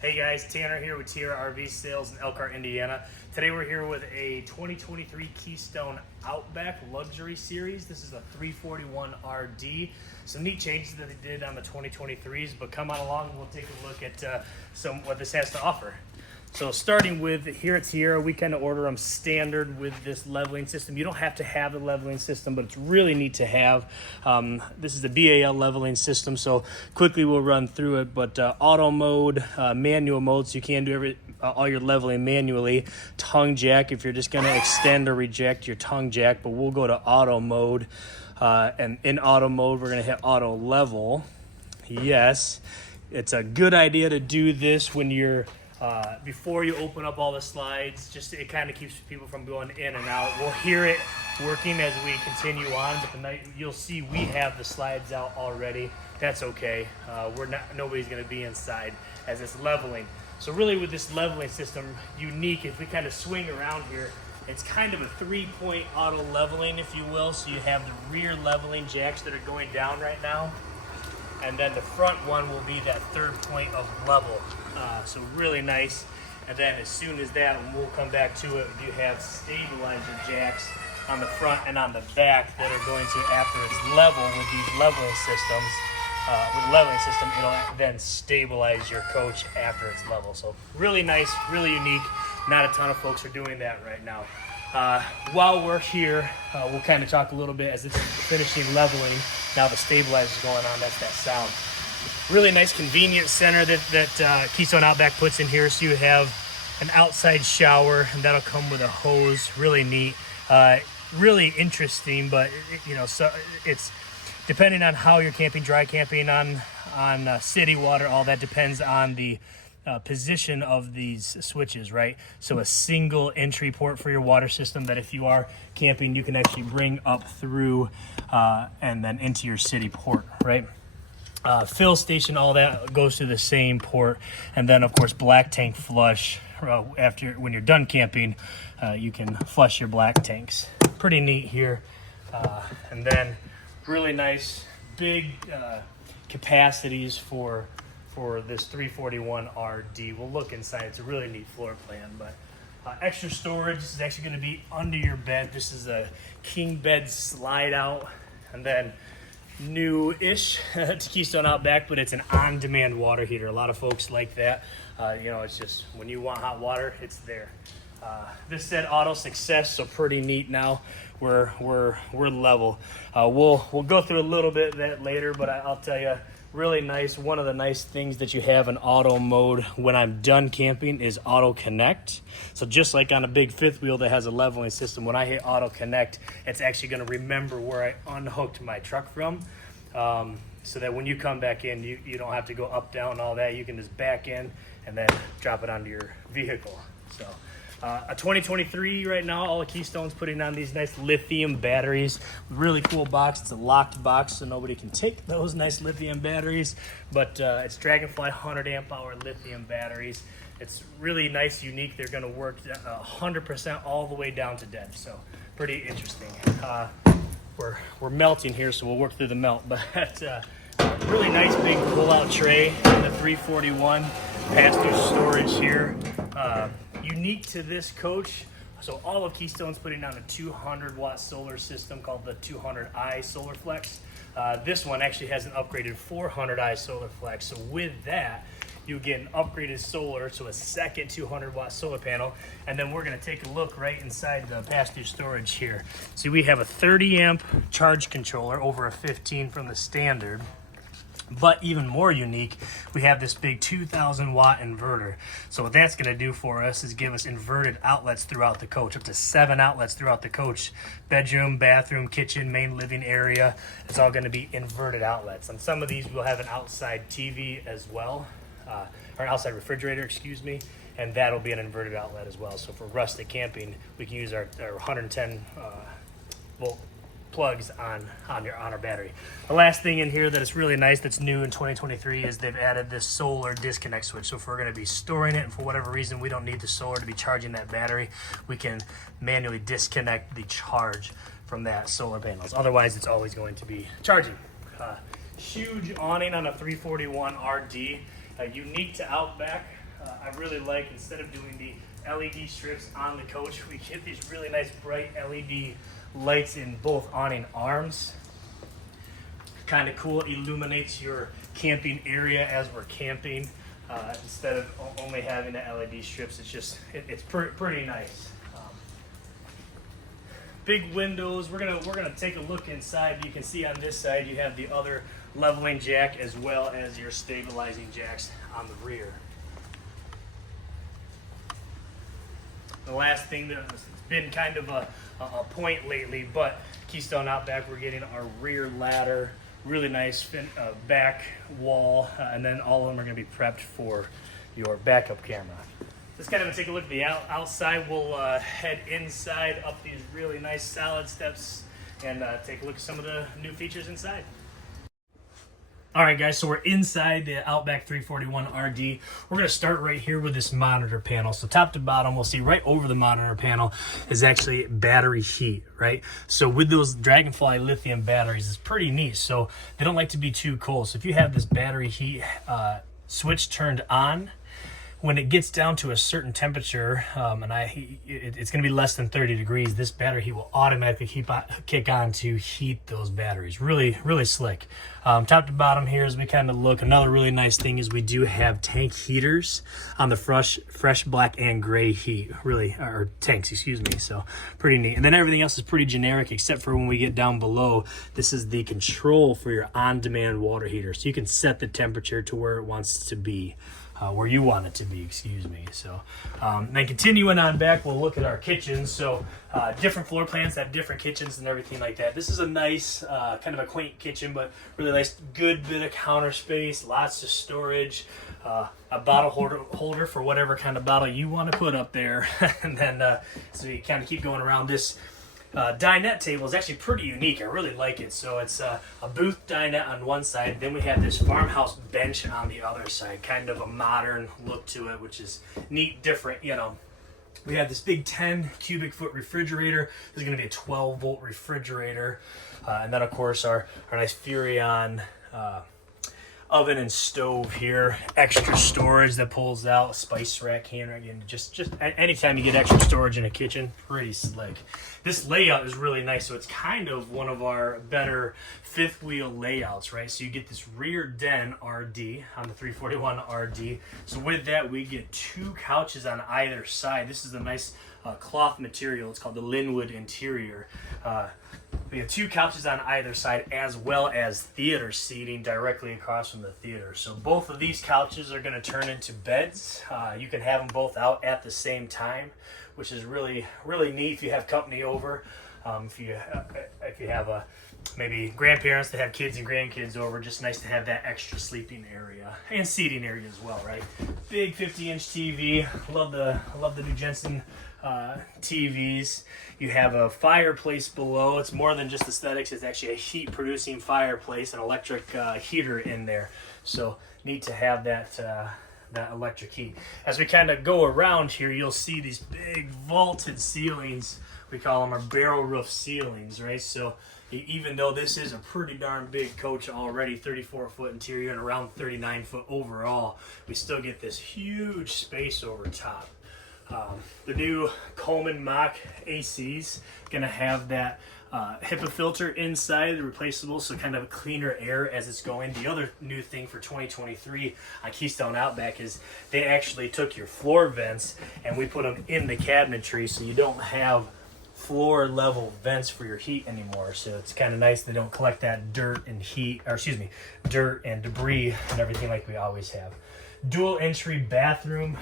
Hey guys, Tanner here with Tierra RV Sales in Elkhart, Indiana. Today we're here with a 2023 Keystone Outback Luxury Series. This is a 341 RD. Some neat changes that they did on the 2023s, but come on along and we'll take a look at what this has to offer. So starting with here at Tierra, we kind of order them standard with this leveling system. You don't have to have the leveling system, but it's really neat to have. This is the BAL leveling system, so quickly we'll run through it. But auto mode, manual mode, so you can do all your leveling manually. Tongue jack, if you're just going to extend or reject your tongue jack, but we'll go to auto mode. And in auto mode, we're going to hit auto level. Yes, it's a good idea to do this when you're before you open up all the slides. Just it kind of keeps people from going in and out. We'll hear it working as we continue on, but you'll see we have the slides out already. That's okay. Nobody's going to be inside as it's leveling. So really with this leveling system, unique, if we kind of swing around here, it's kind of a 3-point auto leveling, if you will. So you have the rear leveling jacks that are going down right now, and then the front one will be that third point of level. So really nice. And then as soon as that, and we'll come back to it, you have stabilizer jacks on the front and on the back that are going to, after it's level with these leveling systems, with the leveling system, it'll then stabilize your coach after it's level. So really nice, really unique. Not a ton of folks are doing that right now. While we're here, we'll kind of talk a little bit as it's finishing leveling. Now the stabilizer's going on, that's that sound. Really nice convenience center that Keystone Outback puts in here. So you have an outside shower, and that'll come with a hose. Really neat, really interesting. But so it's depending on how you're camping, dry camping on city water. All that depends on the position of these switches, right? So a single entry port for your water system that if you are camping, you can actually bring up through and then into your city port, right? Fill station, all that goes to the same port. And then of course black tank flush when you're done camping, you can flush your black tanks. Pretty neat here. And then really nice big capacities for this 341 RD. We'll look inside. It's a really neat floor plan, but extra storage. This is actually going to be under your bed. This is a king bed slide out, and then new-ish to Keystone Outback, but it's an on-demand water heater. A lot of folks like that. It's just when you want hot water, it's there. This said auto success, so pretty neat. Now we're level. We'll go through a little bit of that later, but I'll tell you, really nice. One of the nice things that you have in auto mode when I'm done camping is auto connect. So just like on a big fifth wheel that has a leveling system, when I hit auto connect, it's actually going to remember where I unhooked my truck from, so that when you come back in, you don't have to go up, down, all that. You can just back in and then drop it onto your vehicle. So a 2023 right now, all of Keystone's putting on these nice lithium batteries. Really cool box. It's a locked box, so nobody can take those nice lithium batteries, but it's Dragonfly 100 amp hour lithium batteries. It's really nice, unique. They're going to work 100% all the way down to dead, so pretty interesting. We're melting here, so we'll work through the melt, but really nice big pull-out tray in the 341. Pass-through storage here. Unique to this coach, so all of Keystone's putting on a 200-watt solar system called the 200i Solar Flex. This one actually has an upgraded 400i Solar Flex. So with that, you get an upgraded solar, so a second 200-watt solar panel. And then we're going to take a look right inside the pass-through storage here. See, we have a 30-amp charge controller over a 15 from the standard. But even more unique, we have this big 2,000-watt inverter. So what that's going to do for us is give us inverted outlets throughout the coach, up to 7 outlets throughout the coach. Bedroom, bathroom, kitchen, main living area. It's all going to be inverted outlets. On some of these, we'll have an outside TV as well, or an outside refrigerator, excuse me, and that'll be an inverted outlet as well. So for rustic camping, we can use our 110 volt plugs on our battery. The last thing in here that is really nice that's new in 2023 is they've added this solar disconnect switch. So if we're going to be storing it and for whatever reason we don't need the solar to be charging that battery, we can manually disconnect the charge from that solar panels. Otherwise it's always going to be charging. Huge awning on a 341 RD, unique to Outback. I really like, instead of doing the LED strips on the coach, we get these really nice bright LED lights in both awning arms. Kind of cool, illuminates your camping area as we're camping. Instead of only having the LED strips, it's pretty nice. Big windows. We're gonna take a look inside. You can see on this side you have the other leveling jack as well as your stabilizing jacks on the rear. The last thing that's been kind of a point lately, but Keystone Outback, we're getting our rear ladder, really nice back wall, and then all of them are going to be prepped for your backup camera. Let's kind of take a look at the outside. We'll head inside up these really nice solid steps and take a look at some of the new features inside. All right, guys, so we're inside the Outback 341 RD. We're going to start right here with this monitor panel. So top to bottom, we'll see right over the monitor panel is actually battery heat, right? So with those Dragonfly lithium batteries, it's pretty neat. So they don't like to be too cold. So if you have this battery heat switch turned on, when it gets down to a certain temperature, it's going to be less than 30 degrees, this battery heat will automatically kick on to heat those batteries. Really, really slick. Top to bottom here, as we kind of look, another really nice thing is we do have tank heaters on the fresh black and gray heat, or tanks, excuse me. So pretty neat. And then everything else is pretty generic, except for when we get down below, this is the control for your on-demand water heater. So you can set the temperature to where it wants to be. Where you want it to be, excuse me. So then continuing on back, we'll look at our kitchens. So different floor plans have different kitchens and everything like that. This is a nice, kind of a quaint kitchen, but really nice, good bit of counter space, lots of storage, a bottle holder for whatever kind of bottle you want to put up there. And then, so you kind of keep going around. This dinette table is actually pretty unique. I really like it. So it's a booth dinette on one side, then we have this farmhouse bench on the other side, kind of a modern look to it, which is neat, different, you know. We have this big 10 cubic foot refrigerator. This is going to be a 12 volt refrigerator, and then of course our nice Furrion oven and stove here, extra storage that pulls out, spice rack, hand rack, and just anytime you get extra storage in a kitchen, pretty slick. This layout is really nice, so it's kind of one of our better fifth wheel layouts, right? So you get this rear den RD on the 341 RD. So with that, we get two couches on either side. This is a nice cloth material. It's called the Linwood interior. We have two couches on either side, as well as theater seating directly across from the theater. So both of these couches are going to turn into beds. You can have them both out at the same time, which is really, really neat if you have company over. If you have maybe grandparents that have kids and grandkids over, just nice to have that extra sleeping area and seating area as well, right? Big 50-inch TV. Love the new Jensen TVs. You have a fireplace below. It's more than just aesthetics. It's actually a heat producing fireplace, an electric heater in there. So neat to have that electric heat. As we kind of go around here, you'll see these big vaulted ceilings. We call them our barrel roof ceilings, right? So even though this is a pretty darn big coach already, 34-foot interior and around 39-foot overall, we still get this huge space over top. The new Coleman Mach ACs going to have that HEPA filter inside, the replaceable, so kind of cleaner air as it's going. The other new thing for 2023 on Keystone Outback is they actually took your floor vents and we put them in the cabinetry, so you don't have floor level vents for your heat anymore. So it's kind of nice they don't collect that dirt and dirt and debris and everything like we always have. Dual entry bathroom.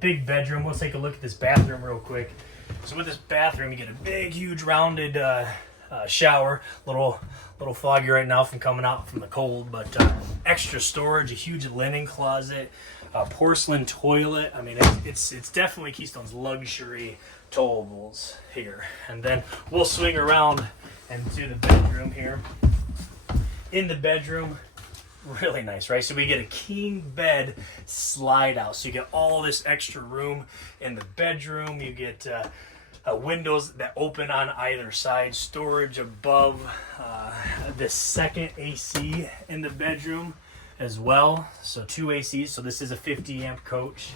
Big bedroom. Let's take a look at this bathroom real quick. So with this bathroom, you get a big, huge, rounded shower. Little foggy right now from coming out from the cold, but extra storage, a huge linen closet, porcelain toilet. I mean, it's definitely Keystone's luxury towables here. And then we'll swing around and do the bedroom here. In the bedroom, really nice, right? So we get a king bed slide out. So you get all this extra room in the bedroom. You get windows that open on either side, storage above, the second AC in the bedroom. as well. So 2 ACs. So this is a 50 amp coach.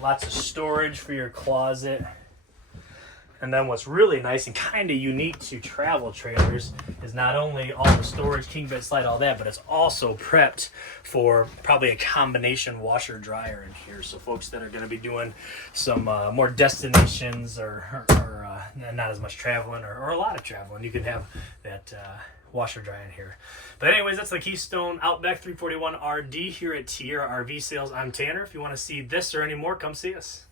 Lots of storage for your closet. And then what's really nice and kind of unique to travel trailers is not only all the storage, king bed slide, all that, but it's also prepped for probably a combination washer dryer in here. So folks that are going to be doing some more destinations or not as much traveling or a lot of traveling, you can have that washer dryer in here. But anyways, that's the Keystone Outback 341 RD here at Tierra RV Sales. I'm Tanner. If you want to see this or any more, come see us.